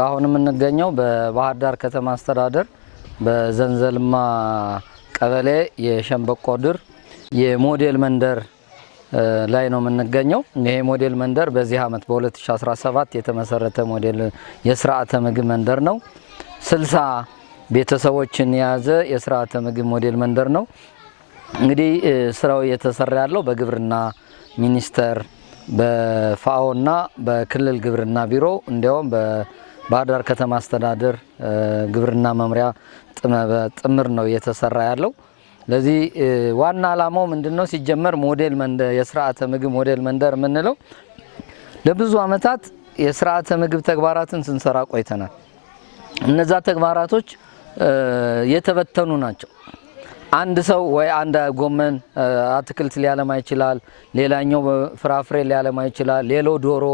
አሁን የምንገኘው በባህር ዳር ከተማ አስተዳደር በዘንዘልማ ቀበሌ የሸንበቆ ድር የሞዴል መንደር ላይ ነው የምንገኘው። ይሄ ሞዴል መንደር በዚህ አመት በ2017 የተመሰረተ ሞዴል የስርዓተ ምግብ መንደር ነው። 60 ቤተሰቦችን የያዘ የስርዓተ ምግብ ሞዴል መንደር ነው። እንግዲህ ስራው እየተሰራ ያለው በግብርና ሚኒስቴር በፋኦና በክልል ግብርና ቢሮ እንዲያውም በባህር ዳር ከተማ አስተዳደር ግብርና መምሪያ ጥምር ነው እየተሰራ ያለው። ለዚህ ዋና አላማው ምንድነው? ሲጀመር ሞዴል መንደር የስርዓተ ምግብ ሞዴል መንደር የምንለው ለብዙ አመታት የስርዓተ ምግብ ተግባራትን ስንሰራ ቆይተናል። እነዛ ተግባራቶች የተበተኑ ናቸው። አንድ ሰው ወይ አንድ ጎመን አትክልት ሊያለማ ይችላል፣ ሌላኛው ፍራፍሬ ሊያለማ ይችላል፣ ሌላው ዶሮ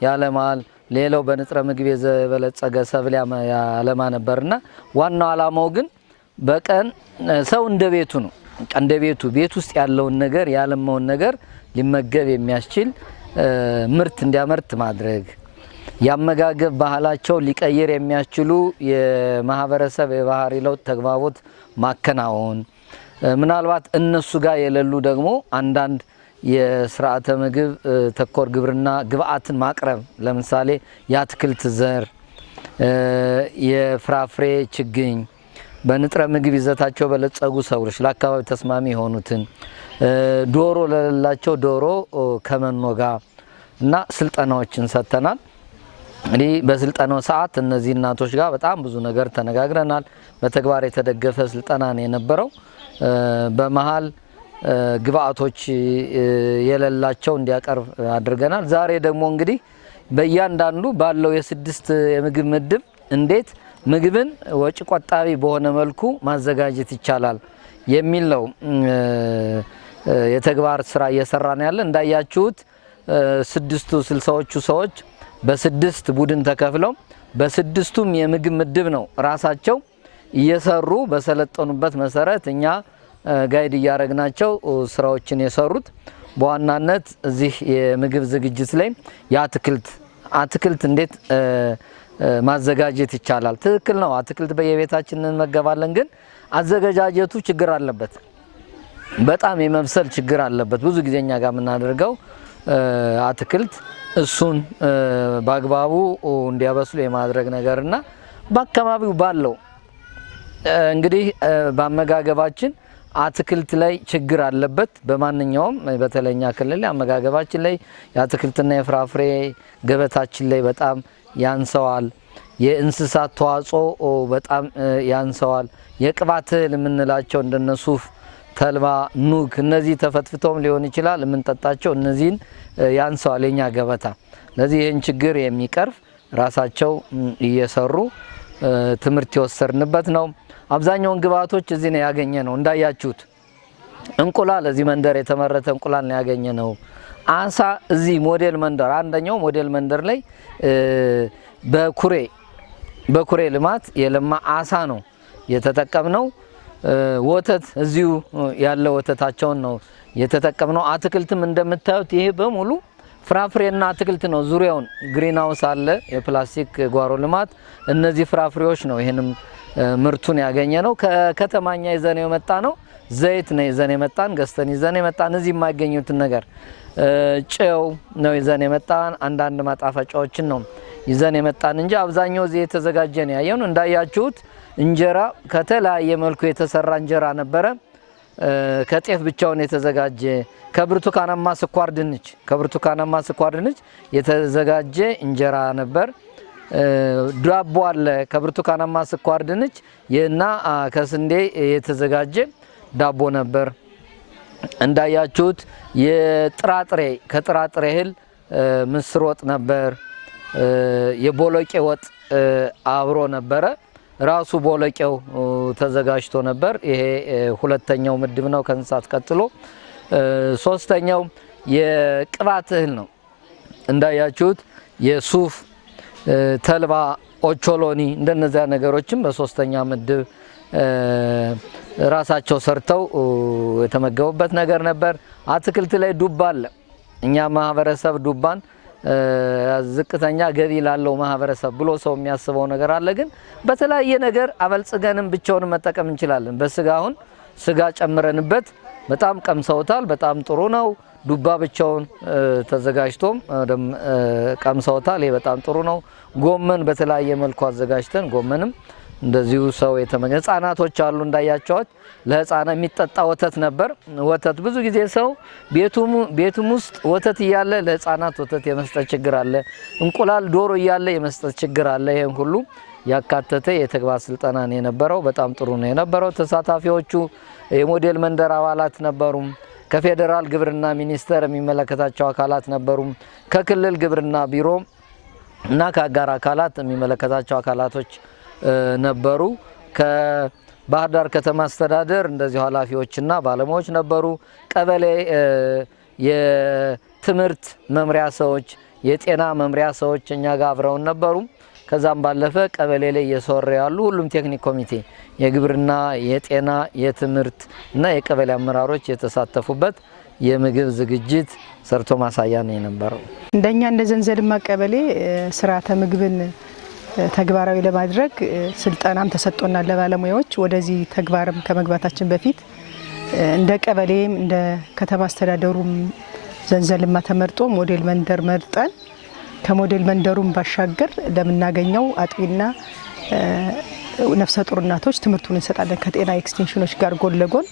ያለማል፣ ሌላው በንጥረ ምግብ የበለጸገ ሰብል ያለማ ነበርና ዋናው አላማው ግን በቀን ሰው እንደ ቤቱ ነው። እንደ ቤት ውስጥ ያለውን ነገር ያለማውን ነገር ሊመገብ የሚያስችል ምርት እንዲያመርት ማድረግ፣ ያመጋገብ ባህላቸው ሊቀየር የሚያስችሉ የማህበረሰብ የባህሪ ለውጥ ተግባቦት ማከናወን፣ ምናልባት እነሱ ጋር የሌሉ ደግሞ አንዳንድ የስርዓተ ምግብ ተኮር ግብርና ግብአትን ማቅረብ፣ ለምሳሌ የአትክልት ዘር፣ የፍራፍሬ ችግኝ፣ በንጥረ ምግብ ይዘታቸው በለጸጉ ሰብሎች ለአካባቢ ተስማሚ የሆኑትን ዶሮ ለሌላቸው ዶሮ ከመኖ ጋር እና ስልጠናዎችን ሰጥተናል። እንግዲህ በስልጠናው ሰዓት እነዚህ እናቶች ጋር በጣም ብዙ ነገር ተነጋግረናል። በተግባር የተደገፈ ስልጠና ነው የነበረው። በመሃል ግብአቶች የሌላቸው እንዲያቀርብ አድርገናል። ዛሬ ደግሞ እንግዲህ በእያንዳንዱ ባለው የስድስት የምግብ ምድብ እንዴት ምግብን ወጪ ቆጣቢ በሆነ መልኩ ማዘጋጀት ይቻላል የሚል ነው የተግባር ስራ እየሰራን ያለ። እንዳያችሁት ስድስቱ 60ዎቹ ሰዎች በስድስት ቡድን ተከፍለው በስድስቱም የምግብ ምድብ ነው ራሳቸው እየሰሩ በሰለጠኑበት መሰረት እኛ ጋይድ እያረግናቸው ስራዎችን የሰሩት። በዋናነት እዚህ የምግብ ዝግጅት ላይ የአትክልት እንዴት ማዘጋጀት ይቻላል። ትክክል ነው፣ አትክልት በየቤታችን እንመገባለን። ግን አዘገጃጀቱ ችግር አለበት፣ በጣም የመብሰል ችግር አለበት። ብዙ ጊዜ እኛ ጋር የምናደርገው አትክልት እሱን በአግባቡ እንዲያበስሉ የማድረግ ነገርና በአካባቢው ባለው እንግዲህ በአመጋገባችን አትክልት ላይ ችግር አለበት። በማንኛውም በተለኛ ክልል አመጋገባችን ላይ የአትክልትና የፍራፍሬ ገበታችን ላይ በጣም ያንሰዋል። የእንስሳት ተዋጽኦ በጣም ያንሰዋል። የቅባት እህል የምንላቸው እንደነ ሱፍ፣ ተልባ፣ ኑግ እነዚህ ተፈትፍተውም ሊሆን ይችላል የምንጠጣቸው፣ እነዚህን ያንሰዋል የኛ ገበታ። ለዚህ ይህን ችግር የሚቀርፍ ራሳቸው እየሰሩ ትምህርት የወሰድንበት ነው። አብዛኛውን ግብአቶች እዚህ ነው ያገኘ ነው። እንዳያችሁት እንቁላል እዚህ መንደር የተመረተ እንቁላል ነው ያገኘ ነው። አሳ እዚህ ሞዴል መንደር አንደኛው ሞዴል መንደር ላይ በኩሬ ልማት የለማ አሳ ነው የተጠቀምነው። ወተት እዚሁ ያለ ወተታቸውን ነው የተጠቀምነው። አትክልትም እንደምታዩት ይሄ በሙሉ ፍራፍሬና አትክልት ነው። ዙሪያውን ግሪን ሃውስ አለ፣ የፕላስቲክ ጓሮ ልማት። እነዚህ ፍራፍሬዎች ነው ይሄንም ምርቱን ያገኘ ነው። ከከተማኛ ይዘን የመጣ ነው። ዘይት ነው ይዘን የመጣን፣ ገዝተን ይዘን የመጣን። እዚህ የማይገኙትን ነገር ጨው ነው ይዘን የመጣን፣ አንዳንድ ማጣፈጫዎችን ነው ይዘን የመጣን እንጂ አብዛኛው እዚህ የተዘጋጀ ነው ያየነው። እንዳያችሁት እንጀራ ከተለያየ መልኩ የተሰራ እንጀራ ነበረ። ከጤፍ ብቻውን የተዘጋጀ ከብርቱካናማ ስኳር ድንች የተዘጋጀ እንጀራ ነበር። ዳቦ አለ ከብርቱካናማ ስኳር ድንች እና ከስንዴ የተዘጋጀ ዳቦ ነበር። እንዳያችሁት ከጥራጥሬ እህል ምስር ወጥ ነበር። የቦሎቄ ወጥ አብሮ ነበረ። ራሱ ቦሎቄው ተዘጋጅቶ ነበር። ይሄ ሁለተኛው ምድብ ነው ከእንስሳት ቀጥሎ። ሶስተኛው የቅባት እህል ነው። እንዳያችሁት የሱፍ፣ ተልባ፣ ኦቾሎኒ እንደነዚያ ነገሮችም በሶስተኛ ምድብ ራሳቸው ሰርተው የተመገቡበት ነገር ነበር። አትክልት ላይ ዱባ አለ። እኛ ማህበረሰብ ዱባን ዝቅተኛ ገቢ ላለው ማህበረሰብ ብሎ ሰው የሚያስበው ነገር አለ። ግን በተለያየ ነገር አበልጽገንም ብቻውን መጠቀም እንችላለን። በስጋ አሁን ስጋ ጨምረንበት በጣም ቀምሰውታል። በጣም ጥሩ ነው። ዱባ ብቻውን ተዘጋጅቶም ቀምሰውታል። ይሄ በጣም ጥሩ ነው። ጎመን በተለያየ መልኩ አዘጋጅተን ጎመንም እንደዚሁ ሰው የተመኘ ህፃናቶች አሉ እንዳያቸዋት ለህፃና የሚጠጣ ወተት ነበር። ወተት ብዙ ጊዜ ሰው ቤቱም ውስጥ ወተት እያለ ለህፃናት ወተት የመስጠት ችግር አለ። እንቁላል ዶሮ እያለ የመስጠት ችግር አለ። ይሄን ሁሉ ያካተተ የተግባር ስልጠና ነው የነበረው። በጣም ጥሩ ነው የነበረው። ተሳታፊዎቹ የሞዴል መንደር አባላት ነበሩ። ከፌደራል ግብርና ሚኒስቴር የሚመለከታቸው አካላት ነበሩ። ከክልል ግብርና ቢሮ እና ከአጋር አካላት የሚመለከታቸው አካላቶች ነበሩ። ከባህር ዳር ከተማ አስተዳደር እንደዚሁ ኃላፊዎችና ባለሙያዎች ነበሩ። ቀበሌ የትምህርት መምሪያ ሰዎች፣ የጤና መምሪያ ሰዎች እኛ ጋር አብረውን ነበሩ። ከዛም ባለፈ ቀበሌ ላይ እየሰሩ ያሉ ሁሉም ቴክኒክ ኮሚቴ የግብርና፣ የጤና፣ የትምህርት እና የቀበሌ አመራሮች የተሳተፉበት የምግብ ዝግጅት ሰርቶ ማሳያ ነው የነበረው። እንደኛ እንደ ዘንዘልማ ቀበሌ ስርዓተ ምግብን ተግባራዊ ለማድረግ ስልጠናም ተሰጥቶናል ለባለሙያዎች። ወደዚህ ተግባርም ከመግባታችን በፊት እንደ ቀበሌም እንደ ከተማ አስተዳደሩም ዘንዘልማ ተመርጦ ሞዴል መንደር መርጠን ከሞዴል መንደሩም ባሻገር ለምናገኘው አጥቢና ነፍሰ ጡር እናቶች ትምህርቱን እንሰጣለን ከጤና ኤክስቴንሽኖች ጋር ጎን ለጎን።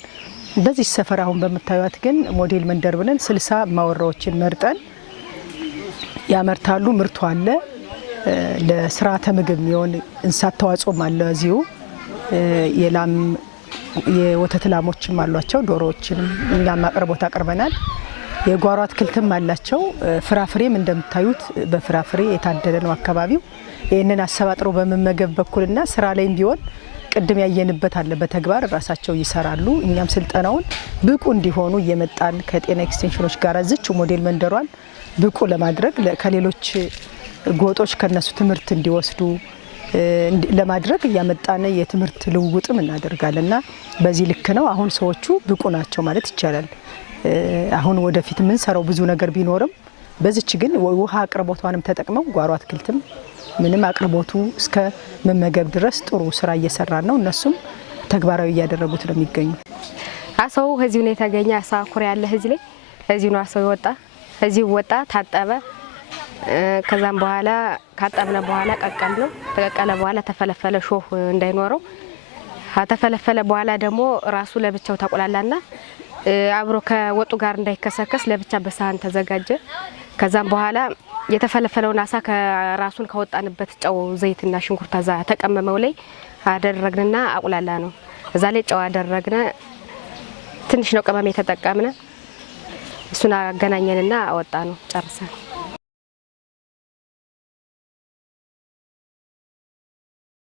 በዚህ ሰፈር አሁን በምታዩት ግን ሞዴል መንደር ብለን 60 ማወራዎችን መርጠን ያመርታሉ። ምርቱ አለ። ለስርዓተ ምግብ የሚሆን እንስሳት ተዋጽኦም አለ። እዚሁ የላም የወተት ላሞችም አሏቸው። ዶሮዎችንም እኛም አቅርቦት አቅርበናል። የጓሮ አትክልትም አላቸው። ፍራፍሬም እንደምታዩት በፍራፍሬ የታደለ ነው አካባቢው። ይህንን አሰባጥሮ በመመገብ በኩልና ስራ ላይም ቢሆን ቅድም ያየንበት አለ። በተግባር ራሳቸው ይሰራሉ። እኛም ስልጠናውን ብቁ እንዲሆኑ እየመጣን ከጤና ኤክስቴንሽኖች ጋር ዝች ሞዴል መንደሯን ብቁ ለማድረግ ከሌሎች ጎጦች ከነሱ ትምህርት እንዲወስዱ ለማድረግ እያመጣን የትምህርት ልውውጥም እናደርጋለንና በዚህ ልክ ነው። አሁን ሰዎቹ ብቁ ናቸው ማለት ይቻላል። አሁን ወደፊት ምን ሰራው ብዙ ነገር ቢኖርም በዚች ግን ውሃ አቅርቦቷንም ተጠቅመው ጓሮ አትክልትም ምንም አቅርቦቱ እስከ መመገብ ድረስ ጥሩ ስራ እየሰራን ነው። እነሱም ተግባራዊ እያደረጉት ነው የሚገኙ። አሰው እዚሁ ነው የተገኘ። አሳ ኩሬ ያለ እዚህ ላይ እዚሁ ነው አሰው ይወጣ። እዚሁ ወጣ፣ ታጠበ። ከዛም በኋላ ካጠብነ በኋላ ቀቀል ነው። ተቀቀለ በኋላ ተፈለፈለ ሾህ እንዳይኖረው። ተፈለፈለ በኋላ ደግሞ ራሱ ለብቻው ተቆላላና አብሮ ከወጡ ጋር እንዳይከሰከስ ለብቻ በሳህን ተዘጋጀ። ከዛም በኋላ የተፈለፈለውን አሳ ከራሱን ከወጣንበት ጨው ዘይትና ሽንኩርት አዛ ተቀመመው ላይ አደረግንና አቁላላ ነው። እዛ ላይ ጨው አደረግነ። ትንሽ ነው ቅመም የተጠቀምነ። እሱን አገናኘንና አወጣ ነው ጨርሰን